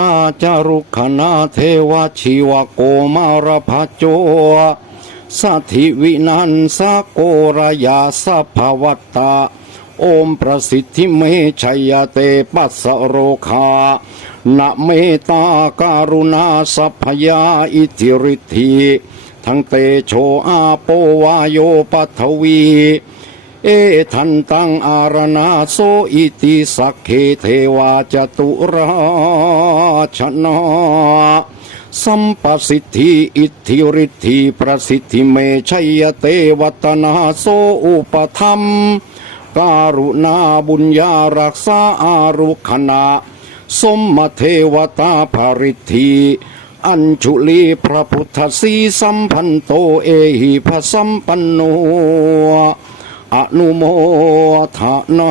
ตาจารุขณาเทวชีวโกมารพโจสัทิวินันสะโกรยาสัพพวัตตาโอมประสิทธิเมชัยเตปัสโรคานะเมตตาการุณาสัพยาอิทธิฤทธิทั้งเตโชอาโปวายโยปัทวี เอทันตังอารณาโสอิติสักเคเทวาจตุราชนาสัมปสิทธิอิทธิฤทธิประสิทธิเมชัยเตวัตนาโสอุปธรรม การุณาบุญญารักษาอารุขณะสมมเทวตาภริธีอัญชุลีพระพุทธสีสัมพันโตเอหิพสัมปันโน นุโมทนา